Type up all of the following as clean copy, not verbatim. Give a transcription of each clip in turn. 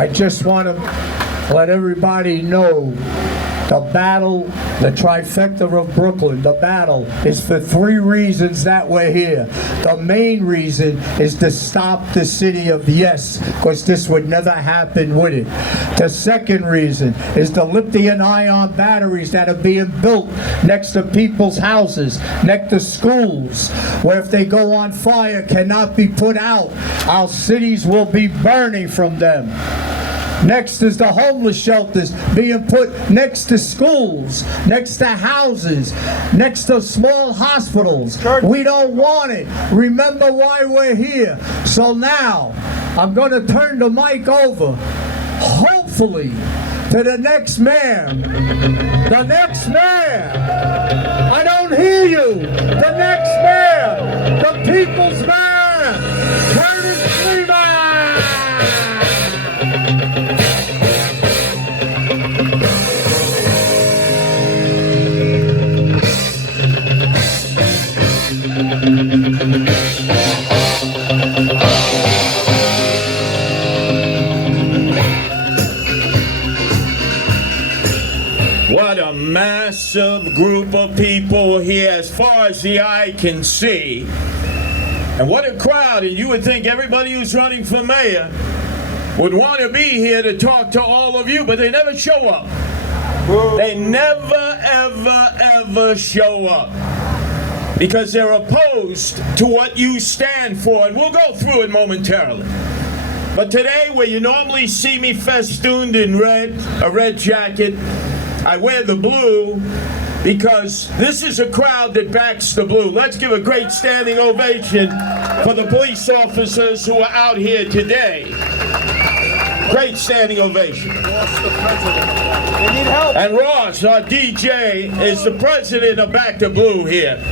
I just want to let everybody know the battle, the trifecta of Brooklyn, the battle is for 3 reasons that we're here. The main reason is to stop the city of yes, because this would never happen with it. The second reason is the lithium-ion batteries that are being built next to people's houses, next to schools, where if they go on fire cannot be put out. Our cities will be burning from them. Next is the homeless shelters being put next to schools, next to houses, next to small hospitals. We don't want it. Remember why we're here. So now, I'm going to turn the mic over, hopefully, to the next mayor. The next mayor. I don't hear you. The next mayor. The people's mayor. Sliwa. What a massive group of people here as far as the eye can see. And what a crowd. And you would think everybody who's running for mayor would want to be here to talk to all of you, but they never show up. They never, ever, ever show up. Because they're opposed to what you stand for. And we'll go through it momentarily. But today, where you normally see me festooned in red, a red jacket, I wear the blue because this is a crowd that backs the blue. Let's give a great standing ovation for the police officers who are out here today. Great standing ovation. And Ross, our DJ, is the president of Back to Blue here.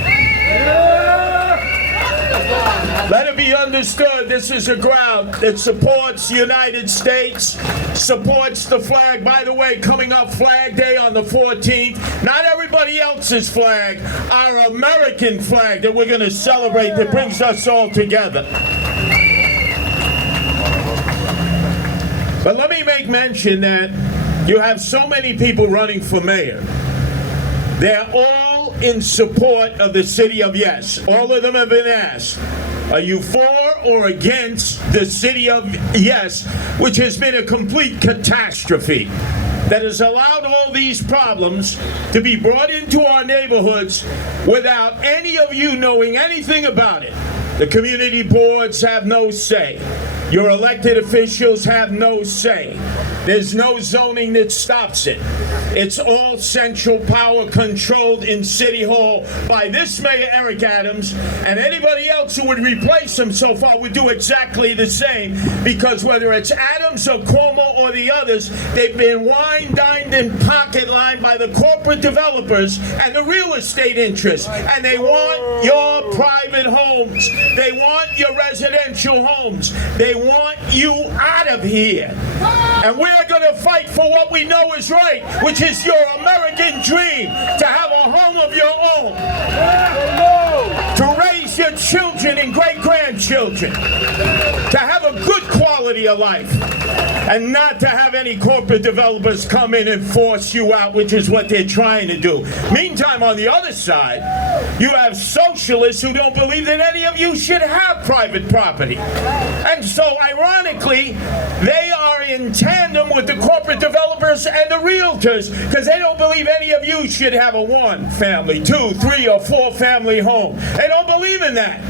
Let it be understood, this is a crowd that supports the United States, supports the flag. By the way, coming up Flag Day on the 14th, not everybody else's flag, our American flag that we're going to celebrate that brings us all together. But let me make mention that you have so many people running for mayor. They're all in support of the city of yes. All of them have been asked, are you for or against the city of yes, which has been a complete catastrophe that has allowed all these problems to be brought into our neighborhoods without any of you knowing anything about it. The community boards have no say. Your elected officials have no say. There's no zoning that stops it. It's all central power controlled in City Hall by this Mayor Eric Adams, and anybody else who would replace him so far would do exactly the same, because whether it's Adams or Cuomo or the others, they've been wine, dined, and pocket-lined by the corporate developers and the real estate interests, and they want your private homes. They want your residential homes. They want you out of here. And we're going to fight for what we know is right, which is your American dream, to have a home of your own, to raise your children and great-grandchildren, to have a good quality of life, and not to have any corporate developers come in and force you out, which is what they're trying to do. Meantime, on the other side, you have socialists who don't believe that any of you should have private property. And so, ironically, they are in tandem with the corporate developers and the realtors, because they don't believe any of you should have a 1-family, 2, 3, or 4-family home. They don't believe in that.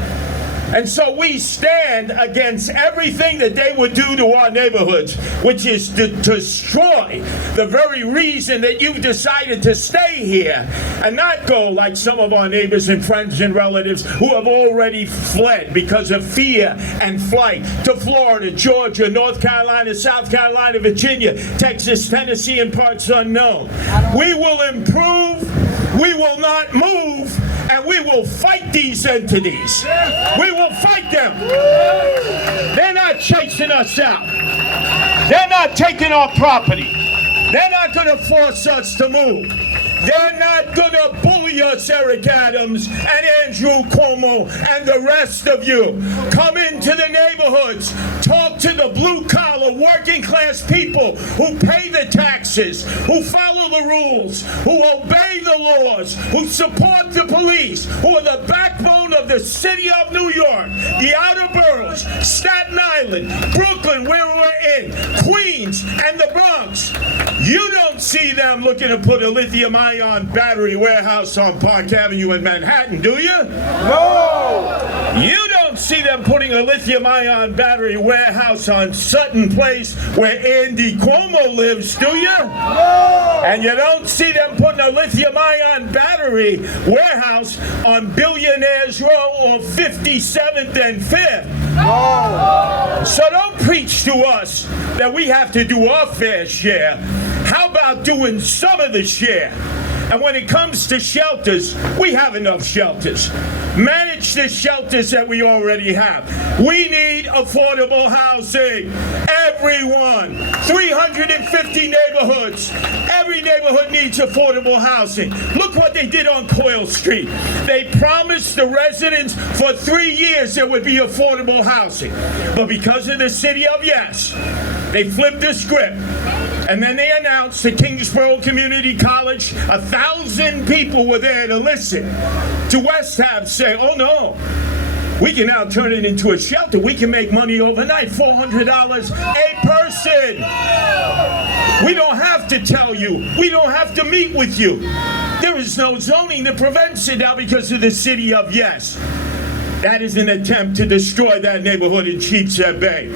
And so we stand against everything that they would do to our neighborhoods, which is to destroy the very reason that you've decided to stay here and not go like some of our neighbors and friends and relatives who have already fled because of fear and flight to Florida, Georgia, North Carolina, South Carolina, Virginia, Texas, Tennessee, and parts unknown. We will improve, we will not move, and we will fight these entities. We will fight them. They're not chasing us out. They're not taking our property. They're not going to force us to move. They're not going to bully us, Eric Adams and Andrew Cuomo and the rest of you. Come into the neighborhoods. Talk to the blue-collar working working class people who pay the taxes, who follow the rules, who obey the laws, who support the police, who are the backbone of the city of New York, the outer boroughs, Staten Island, Brooklyn, where we're in, Queens, and the Bronx. You don't see them looking to put a lithium-ion battery warehouse on Park Avenue in Manhattan, do you? No! You don't see them putting a lithium-ion battery warehouse on Sutton Place where Andy Cuomo lives, do you? No! And you don't see them putting a lithium-ion battery warehouse on Billionaires Row or 57th and 5th. No! So don't preach to us that we have to do our fair share. How about doing some of the share? And when it comes to shelters, we have enough shelters. Manage the shelters that we already have. We need affordable housing. Everyone, 350 neighborhoods. Every neighborhood needs affordable housing. Look what they did on Coyle Street. They promised the residents for 3 years there would be affordable housing. But because of the city of yes, they flipped the script. And then they announced at Kingsborough Community College, 1,000 people were there to listen to West Ave say, oh no, we can now turn it into a shelter. We can make money overnight, $400 a person. We don't have to tell you. We don't have to meet with you. There is no zoning that prevents it now because of the city of yes. That is an attempt to destroy that neighborhood in Sheepshead Bay.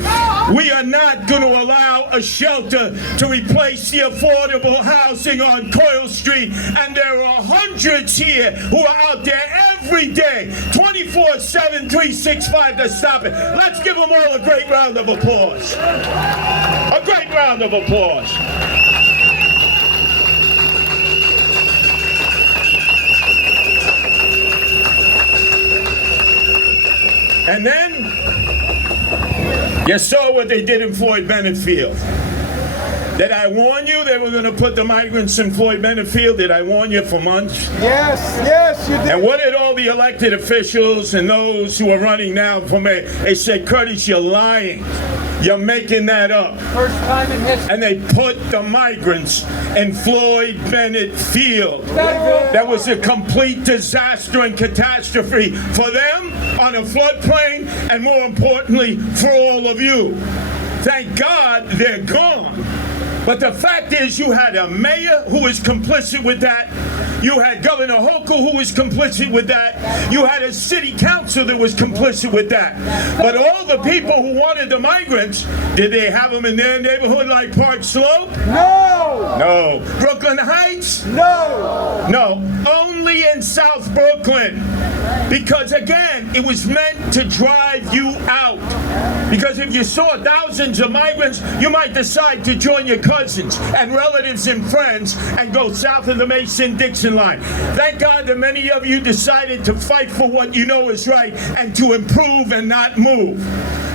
We are not going to allow a shelter to replace the affordable housing on Coyle Street. And there are hundreds here who are out there every day, 24/7, 365 to stop it. Let's give them all a great round of applause. A great round of applause. And then, you saw what they did in Floyd Bennett Field. Did I warn you they were going to put the migrants in Floyd Bennett Field? Did I warn you for months? Yes, you did. And what did all the elected officials and those who are running now for mayor? They said, Curtis, you're lying. You're making that up. First time in history. And they put the migrants in Floyd Bennett Field. That was a complete disaster and catastrophe for them on a floodplain, and more importantly, for all of you. Thank God they're gone. But the fact is, you had a mayor who was complicit with that. You had Governor Hochul who was complicit with that. You had a city council that was complicit with that. But all the people who wanted the migrants, did they have them in their neighborhood like Park Slope? No! No. Brooklyn Heights? No! No. Only in South Brooklyn. Because again, it was meant to drive you out. Because if you saw thousands of migrants, you might decide to join your cousins and relatives and friends and go south of the Mason-Dixon line. Thank God that many of you decided to fight for what you know is right and to improve and not move.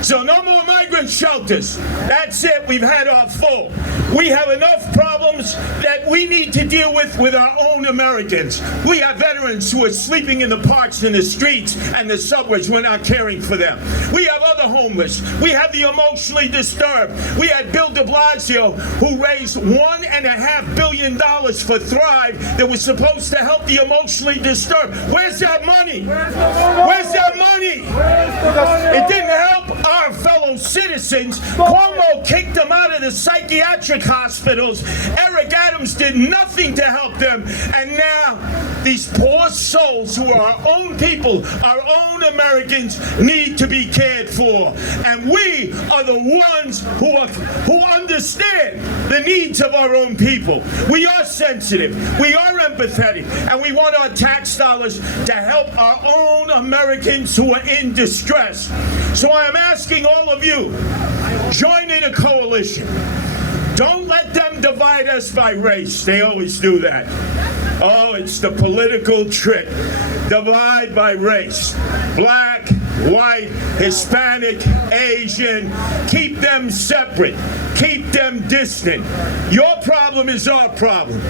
So no more migrant shelters. That's it. We've had our full. We have enough problems that we need to deal with our own Americans. We have veterans who are sleeping in the parks and the streets and the subways. We're not caring for them. We have other homeless. We have the emotionally disturbed. We had Bill de Blasio, who raised $1.5 billion for Thrive that was supposed to help the emotionally disturbed. Where's that money? Where's that money? It didn't help our fellow citizens. Cuomo kicked them out of the psychiatric hospitals. Eric Adams did nothing to help them. And now these poor souls who are our own people, our own Americans, need to be cared for. And we are the ones who understand the needs of our own people. We are sensitive, we are empathetic, and we want our tax dollars to help our own Americans who are in distress. So I am asking all of you, join in a coalition. Don't let them divide us by race. They always do that. Oh, it's the political trick. Divide by race. Black, white, Hispanic, Asian. Keep them separate. Keep them distant. Your problem is our problem.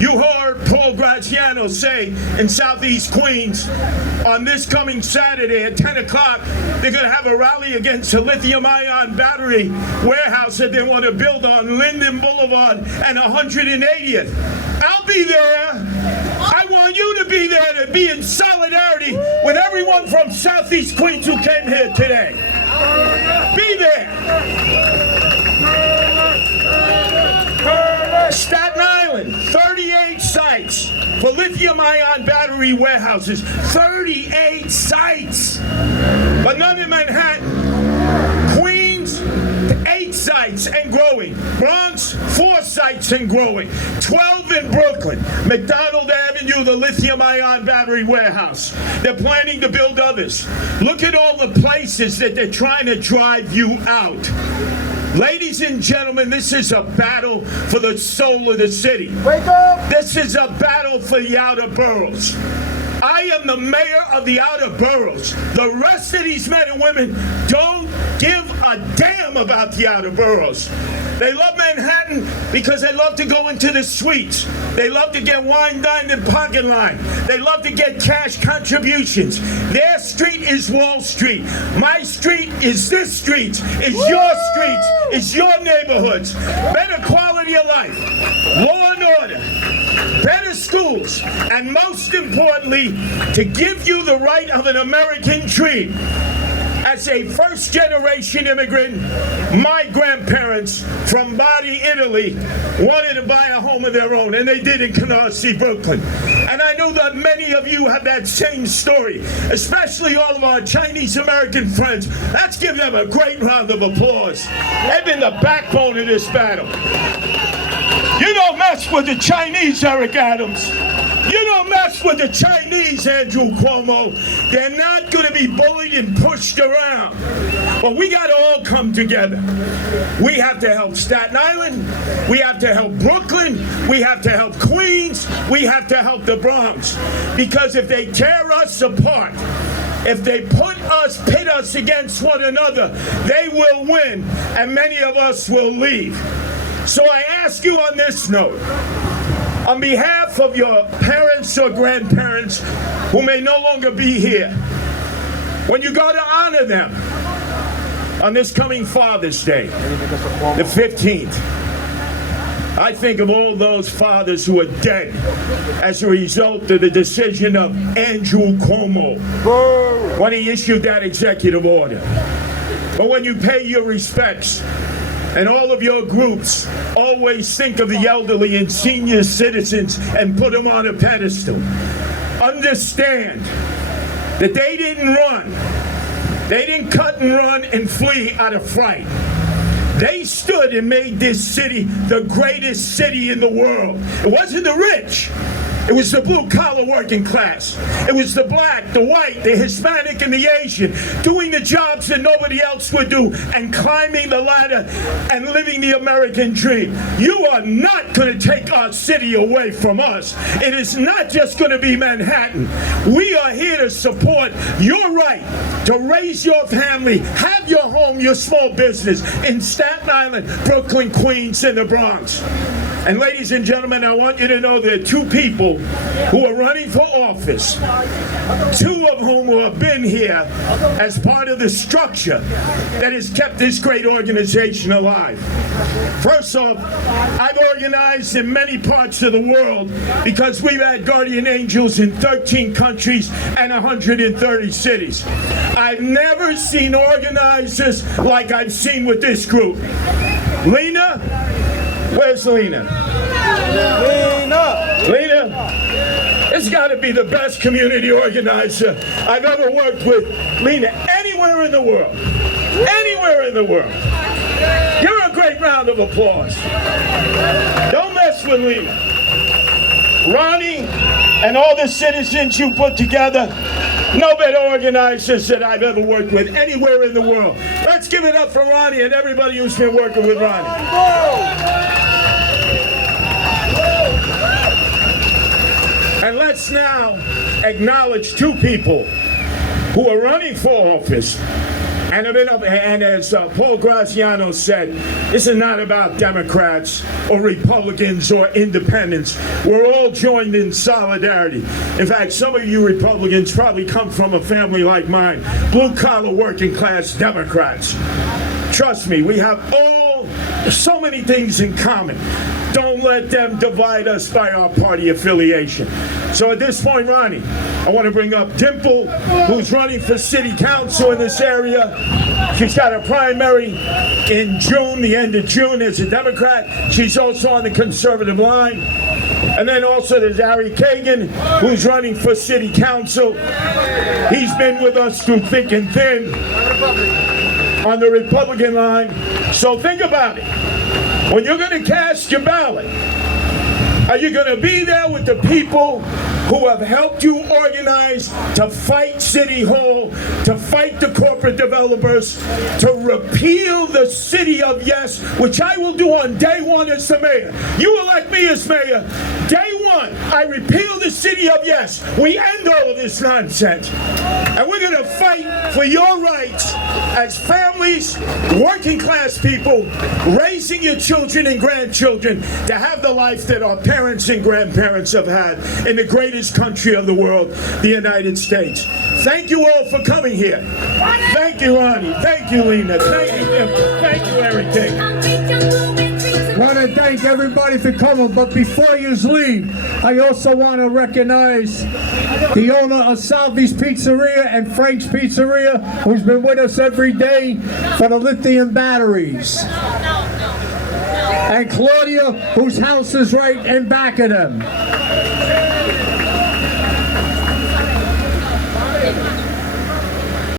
You heard Paul Graziano say in Southeast Queens on this coming Saturday at 10 o'clock, they're going to have a rally against a lithium-ion battery warehouse that they want to build on Linden Boulevard and 180th. I'll be there. I want you to be there, to be in solidarity with everyone from Southeast Queens who came here today. Be there. Staten Island, 38 sites for lithium-ion battery warehouses. 38 sites, but none in Manhattan. Queens, 8 sites and growing. Bronx, 4 sites and growing. 12 in Brooklyn. McDonald Avenue, the lithium-ion battery warehouse. They're planning to build others. Look at all the places that they're trying to drive you out. Ladies and gentlemen, this is a battle for the soul of the city. Wake up! This is a battle for the outer boroughs. I am the mayor of the outer boroughs. The rest of these men and women don't give a damn about the outer boroughs. They love Manhattan because they love to go into the suites. They love to get wine, dined, and pocket line. They love to get cash contributions. Their street is Wall Street. My street is this street, is your streets, is your neighborhoods. Better quality of life, law and order, better schools, and most importantly, to give you the right of an American dream. As a first-generation immigrant, my grandparents from Bari, Italy, wanted to buy a home of their own, and they did in Canarsie, Brooklyn. And I know that many of you have that same story, especially all of our Chinese-American friends. Let's give them a great round of applause. They've been the backbone of this battle. You don't mess with the Chinese, Eric Adams. You don't mess with the Chinese, Andrew Cuomo. They're not going to be bullied and pushed around. But we got to all come together. We have to help Staten Island. We have to help Brooklyn. We have to help Queens. We have to help the Bronx. Because if they tear us apart, if they pit us against one another, they will win, and many of us will leave. So I ask you on this note, on behalf of your parents or grandparents who may no longer be here, when you go to honor them on this coming Father's Day, the 15th, I think of all those fathers who are dead as a result of the decision of Andrew Cuomo when he issued that executive order. But when you pay your respects, and all of your groups always think of the elderly and senior citizens and put them on a pedestal, understand that they didn't run. They didn't cut and run and flee out of fright. They stood and made this city the greatest city in the world. It wasn't the rich. It was the blue-collar working class. It was the black, the white, the Hispanic, and the Asian doing the jobs that nobody else would do and climbing the ladder and living the American dream. You are not going to take our city away from us. It is not just going to be Manhattan. We are here to support your right to raise your family, have your home, your small business in Staten Island, Brooklyn, Queens, and the Bronx. And ladies and gentlemen, I want you to know there are 2 people who are running for office, 2 of whom who have been here as part of the structure that has kept this great organization alive. First off, I've organized in many parts of the world because we've had guardian angels in 13 countries and 130 cities. I've never seen organizers like I've seen with this group. Lena? Where's Lena? Lena? It's got to be the best community organizer I've ever worked with. Lena, anywhere in the world. Anywhere in the world. Give her a great round of applause. Don't mess with Lena. Ronnie and all the citizens you put together, no better organizers that I've ever worked with anywhere in the world. Let's give it up for Ronnie and everybody who's been working with Ronnie. And let's now acknowledge 2 people who are running for office And as Paul Graziano said, this is not about Democrats or Republicans or independents. We're all joined in solidarity. In fact, some of you Republicans probably come from a family like mine, blue-collar, working-class Democrats. Trust me, we have so many things in common. Don't let them divide us by our party affiliation. So at this point, Ronnie, I want to bring up Dimple, who's running for city council in this area. She's got a primary in June, the end of June, as a Democrat. She's also on the conservative line. And then also there's Harry Kagan, who's running for city council. He's been with us through thick and thin on the Republican line. So think about it. When you're going to cast your ballot, are you going to be there with the people who have helped you organize to fight City Hall, to fight the corporate developers, to repeal the City of Yes, which I will do on day one as the mayor? You elect me as mayor. Day one, I repeal the City of Yes. We end all of this nonsense. And we're going to fight for your rights as families, working class people, raising your children and grandchildren to have the life that our parents and grandparents have had in the greatest country of the world, the United States. Thank you all for coming here. Thank you, Ronnie. Thank you, Lena. Thank you, Dimple. Thank you, Eric King. Want to thank everybody for coming, but before you leave, I also want to recognize the owner of Salvi's Pizzeria and Frank's Pizzeria, who's been with us every day for the lithium batteries. And Claudia, whose house is right in back of them.